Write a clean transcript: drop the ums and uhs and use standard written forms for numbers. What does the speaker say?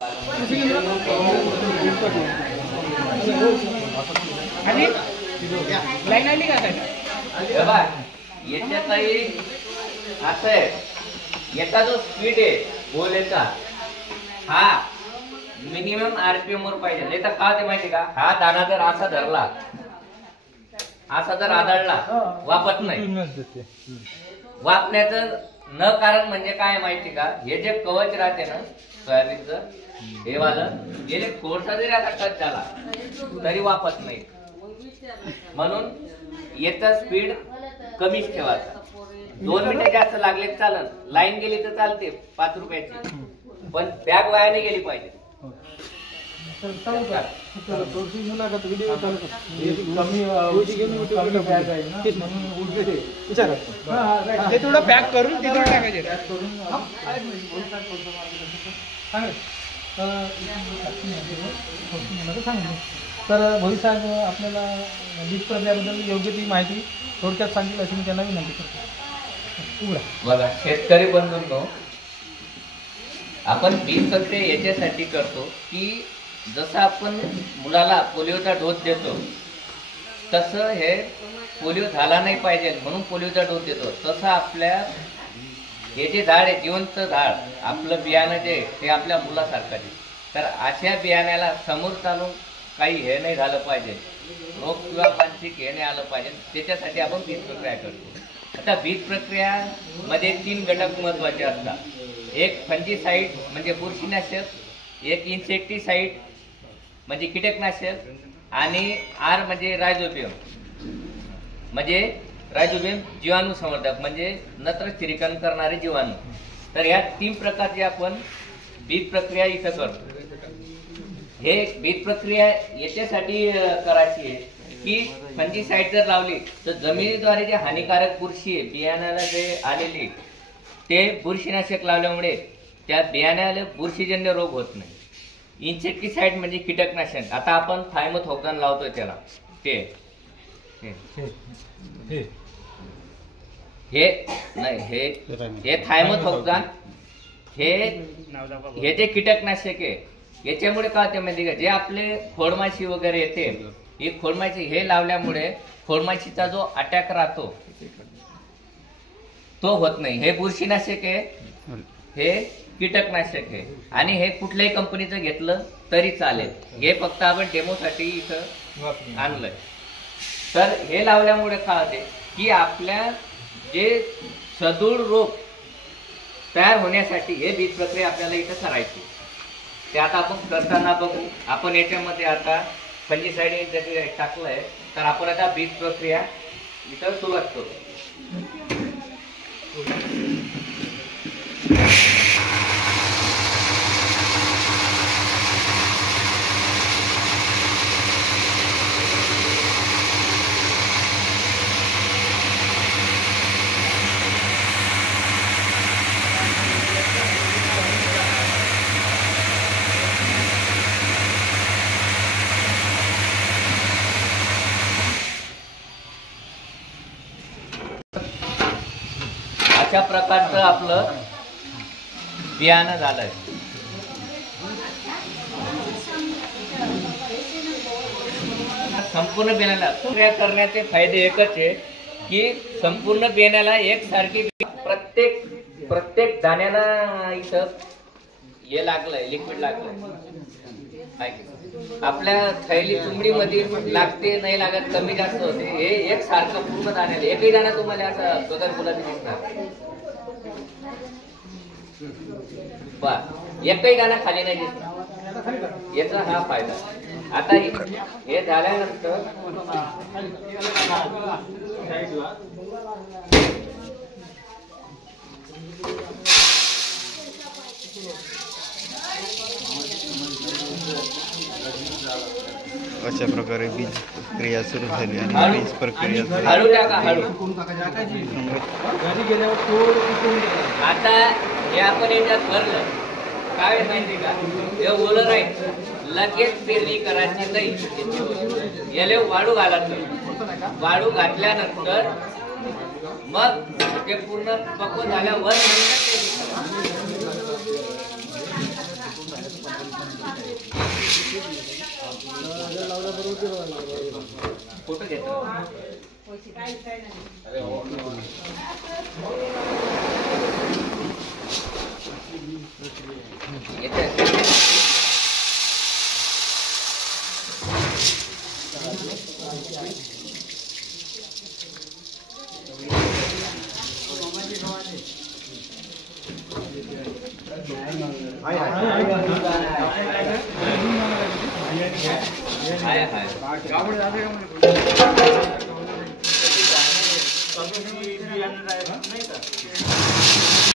Line आली का याच्यात असं आहे, याचा जो स्पीड आहे बोलेचा हा मिनिमम आरपीएम वर पाहिजे. नाही तर काय ते माहिती का, हा दाना जर असा धरला, असा जर आदळला, वापत नाही. वापण्याचं न कारण म्हणजे काय माहिती का, हे जे कवच राहते ना सोयाबीनचं, हे वालं गेले थोडसा जरी आता टच झाला तरी वापत नाही. म्हणून याचा स्पीड कमीच ठेवायचा. 2 मिनिटं जास्त लागले चालन, लाईन गेली तर चालते 5 रुपयाची, पण बॅग वायाने गेली पाहिजे. थोडं पॅक करून तिथून टाकायचे. तर भोईर साहेब आपल्याला बीज प्रक्रियाबद्दल योग्य ती माहिती थोडक्यात सांगितली अशी मी त्यांना विनंती करतो. बघा शेतकरी बंधूंनो, आपण बीज प्रक्रिया याच्यासाठी करतो की जसं आपण मुलाला पोलिओचा डोस देतो तसं हे पोलिओ झाला नाही पाहिजे म्हणून पोलिओचा डोस देतो. तसं आपल्या हे जे झाड आहे, जिवंत झाड, आपलं बियाणं जे ते आपल्या मुलासारखं आहे. तर अशा बियाण्याला समोर चालून काही हे नाही झालं पाहिजे, रोग किंवा मानसिक हे नाही आलं पाहिजे. त्याच्यासाठी आपण बीज प्रक्रिया करतो. आता बीज प्रक्रियामध्ये 3 घटक महत्त्वाचे असतात. एक फंजीसाईड म्हणजे बुरशीनाशक, एक इन्सेक्टिसाईड म्हणजे कीटकनाशक, आणि आर म्हणजे रायझोबियम म्हणजे रायझोबियम जीवाणू संवर्धक म्हणजे नत्र स्थिरीकरण करणारे जीवाणू. तर या 3 प्रकारची आपण बीज प्रक्रिया इथं करतो. हे बीज प्रक्रिया याच्यासाठी करायची आहे की फंजीसाईड जर लावली तर जमिनीद्वारे जे हानिकारक बुरशी आहे बियाण्याला जे आलेली, ते बुरशीनाशक लावल्यामुळे त्या बियाण्याला बुरशीजन्य रोग होत नाही. इन्सेक्टिसाईड म्हणजे कीटकनाशक, आता आपण थायमोथोक्झान लावतोय त्याला, ते हे थायमोथोक्झान हे जे कीटकनाशक आहे याच्यामुळे काय होते माहिती का, जे आपले खोडमाशी वगैरे येते, ही खोडमाशी हे लावल्यामुळे खोडमाशीचा जो अटॅक राहतो तो होत नाही. हे बुरशीनाशक आहे, हे कीटकनाशक आहे, आणि हे कुठल्याही कंपनीचं घेतलं तरी चालेल. हे फक्त आपण डेमोसाठी इथं आणलंय. तर हे लावल्यामुळे काय होते की आपल्या जे सदृढ रोग तयार होण्यासाठी हे बीज प्रक्रिया आपल्याला इथं करायची. ते आता आपण करताना बघू. आपण याच्यामध्ये आता फंजीसाईड टाकलंय, तर आपण आता बीज प्रक्रिया इथं सुरुवात करू. अशा प्रकारचं आपलं बियाणं झालंय. संपूर्ण बियाण्याला प्रक्रिया करण्याचे फायदे एकच आहे की संपूर्ण बियाण्याला एकसारखी प्रत्येक दाण्याला इथं हे लागलंय, लिक्विड लागलंय. आपल्या थैली चुमडीमध्ये लागते नाही लागत, कमी जास्त होते. हे एक सारखं पूर्ण दाण्याला, एकही दाणा तुम्हाला असं बघत गुलाबी दिसणार बा, एकही दाणा खाली नाही दिसणार. याचा हा फायदा. आता हे झाल्यानंतर अशा प्रकारे बीज प्रक्रिया सुरू झाली आणि बीज प्रक्रिया आता हे आपण याच्यात भरलं काय माहिती का, हे ओलं राहील, लगेच पेरणी करायची नाही. याला वाळू घालायचं. वाळू घातल्यानंतर मग ते पूर्ण पक्व झाल्यावर फोटो घेतो. हाय